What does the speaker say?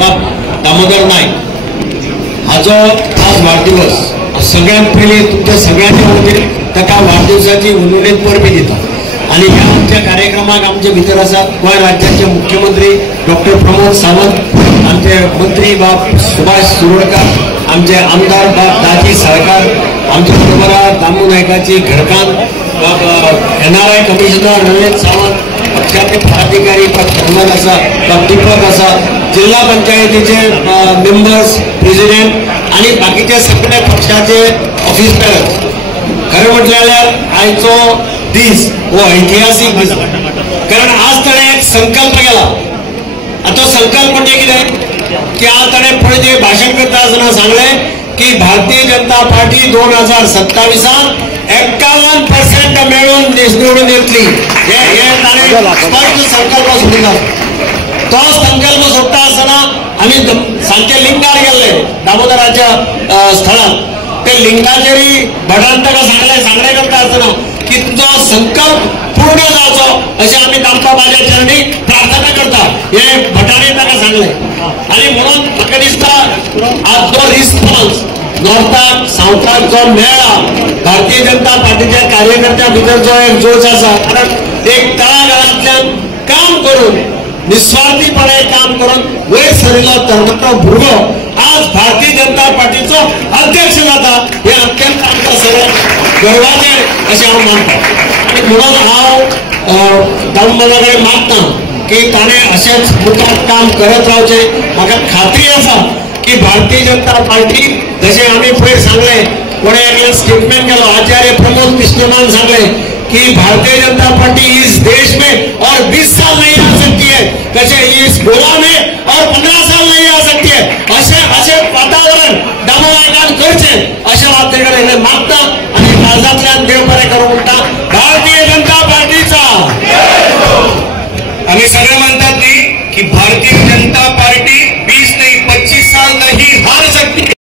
दामोदर नाईक हा जो आज वाढदिवस सगळ्यात पहिले तुमच्या सगळ्यांच्या वतीने त्या वाढदिवसाची उल्लेख परबी देतात आणि ह्या आमच्या कार्यक्रमात आमचे भितर असतात गोंय राज्याचे मुख्यमंत्री डॉक्टर प्रमोद सावंत, आमचे मंत्री बाप सुभाष शिरोडकर, आमचे आमदार बाप दाजी सरकार, आमचे बरोबर दामू नायकाची घरकान बाप NRI कमिशनर रमेश सावंत, पक्षाचे पदाधिकारी प्रमोद असा बाप दीपक असा, जिल्हा पंचायतीचे मेंबर्स प्रेसिडेंट आणि बाकीचे सगळे पक्षाचे ऑफिसर. खरं म्हटल्यार आयचो दीस हो ऐतिहासिक दीस कारण आज ताणें एक संकल्प केला. तो संकल्प म्हणजे कितें की आज ताणें फुडें जे भाशण करता आसतना सांगलें की भारतीय जनता पार्टी 2027 51% मेळून निवडून येतली. हे ताणें स्पष्ट संकल्प सोडिल्लो. तो संकल्प सोडटा आसतना आमी सांजचे लिंगार गेल्ले दामोदराच्या स्थळार. ते लिंगाचेरी भटान ताका सांगले करता आसतना की तुजो संकल्प पूर्ण जावचो अशें आमी दामबाबाच्या चरणी प्रार्थना करता हे भटांनी ताका सांगले. आनी म्हणून म्हाका दिसता आज जो रिस्पॉन्स नॉर्थाक सावथाक जो मेळ्ळा भारतीय जनता पार्टीच्या कार्यकर्त्यां भितर जो एक जोश आसा कारण एक तळागाळांतल्यान काम करून निस्वार्थीपणे काम करून वयर सरिल्लो तरणाटो भुरगो आज भारतीय जनता पार्टीचो अध्यक्ष जाता हे अत्यंत आमकां सगळ्यांक गर्वाचें अशें हांव मानता. आनी म्हणून हांव दामोदरा कडेन मागता की ताणें अशेंच मुखार काम करत रावचें. म्हाका खात्री आसा की भारतीय जनता पार्टी जशें आमी पयर सांगलें कोणें एकलें स्टेटमेंट केलो आचार्य प्रमोद कृष्णमान सांगलें कि भारतीय जनता पार्टी इस देश में और 20 साल नहीं आ सकती है, कैसे इस गोवा में और 15 साल नहीं आ सकती है.